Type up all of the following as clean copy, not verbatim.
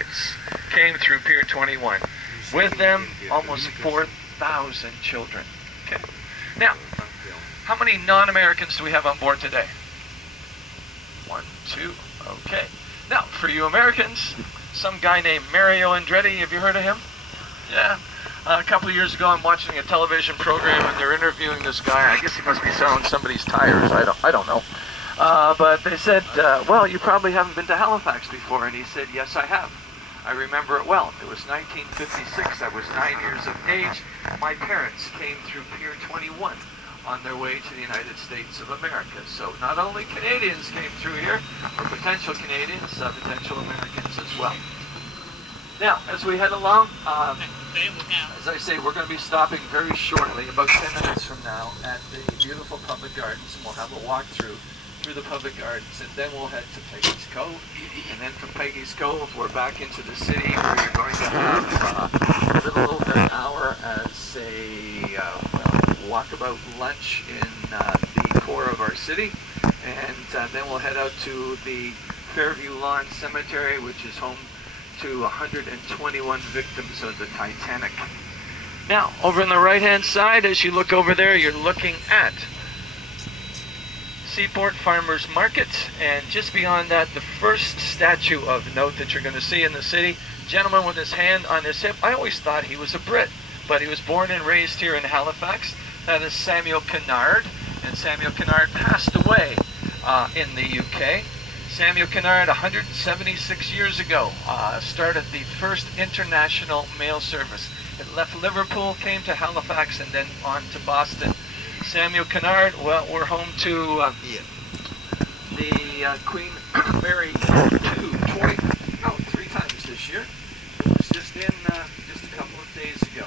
wives came through Pier 21. With them, almost 4,000 children. Okay. Now, how many non-Americans do we have on board today? 1, 2. Okay. Now, for you Americans, some guy named Mario Andretti, have you heard of him? Yeah. A couple of years ago, I'm watching a television program, and they're interviewing this guy. I guess he must be selling somebody's tires. I don't know. But they said, well, you probably haven't been to Halifax before. And he said, yes, I have. I remember it well. It was 1956. I was 9 years of age. My parents came through Pier 21 on their way to the United States of America. So not only Canadians came through here, or potential Canadians, potential Americans as well. Now, as we head along, as I say, we're going to be stopping very shortly, about 10 minutes from now, at the beautiful public gardens, and we'll have a walk through the public gardens, and then we'll head to Peggy's Cove, and then from Peggy's Cove, we're back into the city, where you're going to have a little over an hour as a walkabout lunch in the core of our city, and then we'll head out to the Fairview Lawn Cemetery, which is home to 121 victims of the Titanic. Now, over on the right-hand side, as you look over there, you're looking at Seaport Farmers Market, and just beyond that, the first statue of note that you're going to see in the city, gentleman with his hand on his hip. I always thought he was a Brit, but he was born and raised here in Halifax. That is Samuel Kennard, and Samuel Kennard passed away in the UK. Samuel Kennard, 176 years ago, started the first international mail service. It left Liverpool, came to Halifax, and then on to Boston. Samuel Kennard, well, we're home to the Queen Mary three times this year. It was just in just a couple of days ago.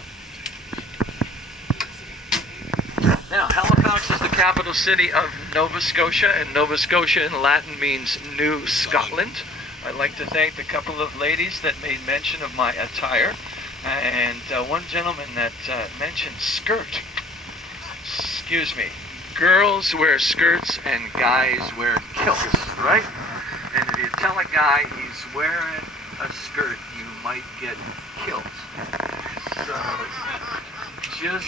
Now, Halifax is the capital city of Nova Scotia, and Nova Scotia in Latin means New Scotland. I'd like to thank the couple of ladies that made mention of my attire, and one gentleman that mentioned skirt. Excuse me. Girls wear skirts and guys wear kilts, right? And if you tell a guy he's wearing a skirt, you might get killed. So just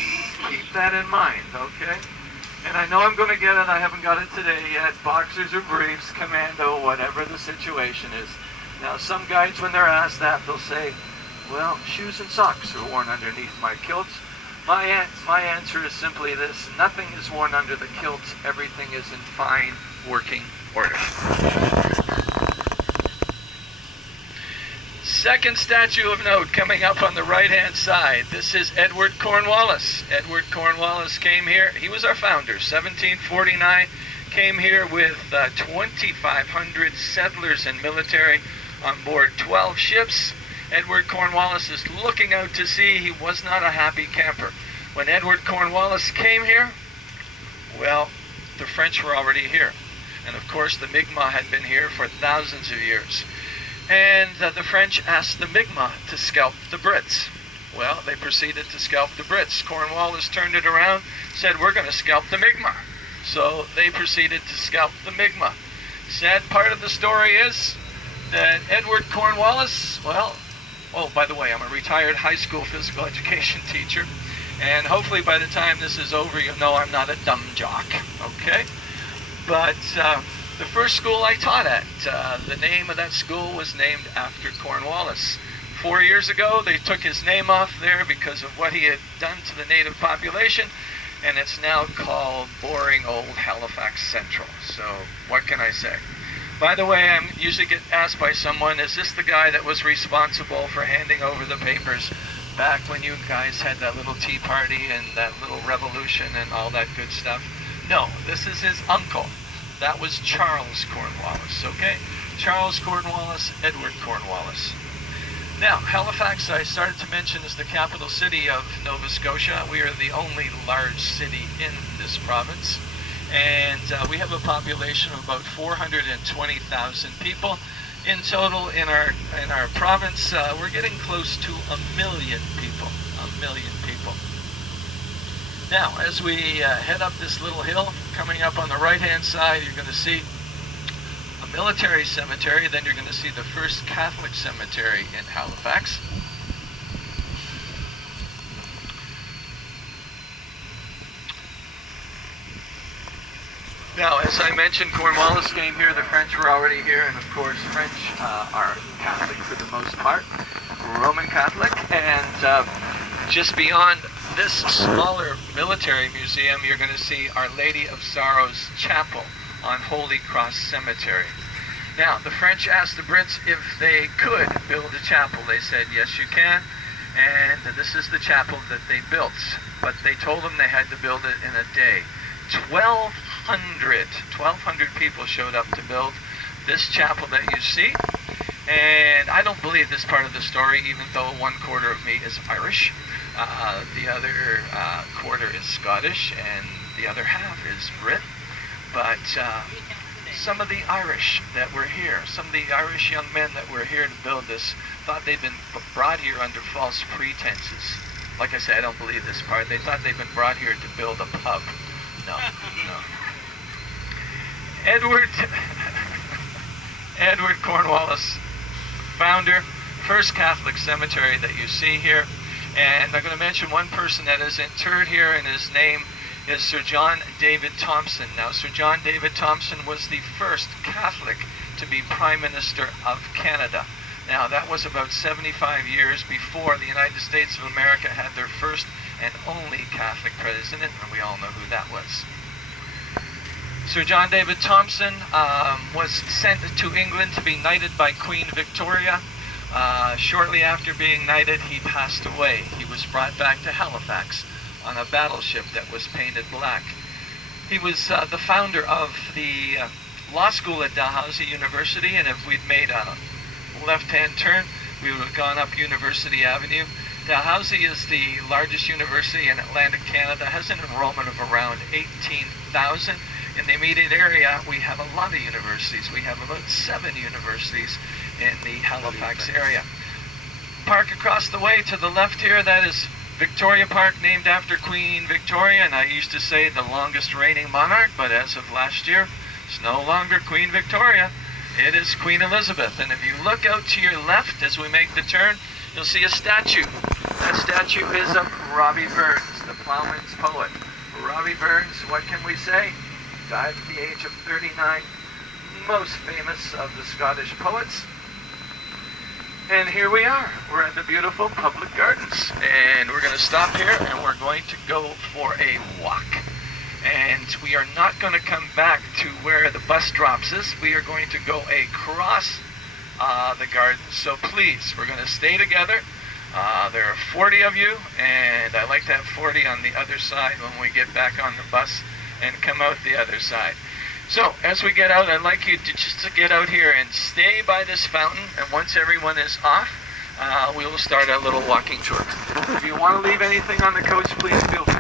keep that in mind, okay? And I know I'm going to get it. I haven't got it today yet. Boxers or briefs, commando, whatever the situation is. Now, some guys, when they're asked that, they'll say, well, shoes and socks are worn underneath my kilts. My answer is simply this: nothing is worn under the kilt. Everything is in fine working order. Second statue of note coming up on the right-hand side. This is Edward Cornwallis. Edward Cornwallis came here. He was our founder, 1749. Came here with 2,500 settlers and military on board 12 ships. Edward Cornwallis is looking out to sea. He was not a happy camper. When Edward Cornwallis came here, well, the French were already here. And of course, the Mi'kmaq had been here for thousands of years. And the French asked the Mi'kmaq to scalp the Brits. Well, they proceeded to scalp the Brits. Cornwallis turned it around, said, we're going to scalp the Mi'kmaq. So they proceeded to scalp the Mi'kmaq. Sad part of the story is that Edward Cornwallis, well, oh, by the way, I'm a retired high school physical education teacher, and hopefully by the time this is over, you'll know I'm not a dumb jock, okay? But the first school I taught at, the name of that school was named after Cornwallis. 4 years ago, they took his name off there because of what he had done to the native population, and it's now called boring old Halifax Central. So what can I say? By the way, I usually get asked by someone, is this the guy that was responsible for handing over the papers back when you guys had that little tea party and that little revolution and all that good stuff? No, this is his uncle. That was Charles Cornwallis, okay? Charles Cornwallis, Edward Cornwallis. Now, Halifax, I started to mention, is the capital city of Nova Scotia. We are the only large city in this province. And we have a population of about 420,000 people. In total, in our province, we're getting close to 1 million people. 1 million people. Now, as we head up this little hill, coming up on the right-hand side, you're going to see a military cemetery. Then you're going to see the first Catholic cemetery in Halifax. Now, as I mentioned, Cornwallis came here, the French were already here, and of course French are Catholic for the most part, Roman Catholic, and just beyond this smaller military museum, you're going to see Our Lady of Sorrows Chapel on Holy Cross Cemetery. Now, the French asked the Brits if they could build a chapel. They said, yes, you can, and this is the chapel that they built, but they told them they had to build it in a day. 1,200 people showed up to build this chapel that you see, and I don't believe this part of the story, even though 1/4 of me is Irish. The other quarter is Scottish, and the other half is Brit. But some of the Irish that were here, some of the Irish young men that were here to build this, thought they'd been brought here under false pretenses. Like I said, I don't believe this part. They thought they'd been brought here to build a pub. No, no. Edward Cornwallis, founder, first Catholic cemetery that you see here. And I'm going to mention one person that is interred here, and his name is Sir John David Thompson. Now, Sir John David Thompson was the first Catholic to be Prime Minister of Canada. Now, that was about 75 years before the United States of America had their first and only Catholic president, and we all know who that was. Sir John David Thompson was sent to England to be knighted by Queen Victoria. Shortly after being knighted, he passed away. He was brought back to Halifax on a battleship that was painted black. He was the founder of the law school at Dalhousie University, and if we'd made a left-hand turn, we would have gone up University Avenue. Dalhousie is the largest university in Atlantic Canada, has an enrollment of around 18,000. In the immediate area, we have a lot of universities. We have about 7 universities in the Halifax area. Park across the way to the left here, that is Victoria Park, named after Queen Victoria, and I used to say the longest reigning monarch, but as of last year, it's no longer Queen Victoria. It is Queen Elizabeth. And if you look out to your left as we make the turn, you'll see a statue. That statue is of Robbie Burns, the ploughman's poet. Robbie Burns, what can we say? Died at the age of 39, most famous of the Scottish poets. And here we are. We're at the beautiful public gardens. And we're going to stop here and we're going to go for a walk. And we are not going to come back to where the bus drops us. We are going to go across the gardens. So please, we're going to stay together. There are 40 of you, and I like to have 40 on the other side when we get back on the bus and come out the other side. So, as we get out, I'd like you to just get out here and stay by this fountain, and once everyone is off, we will start our little walking tour. If you want to leave anything on the coach, please feel free.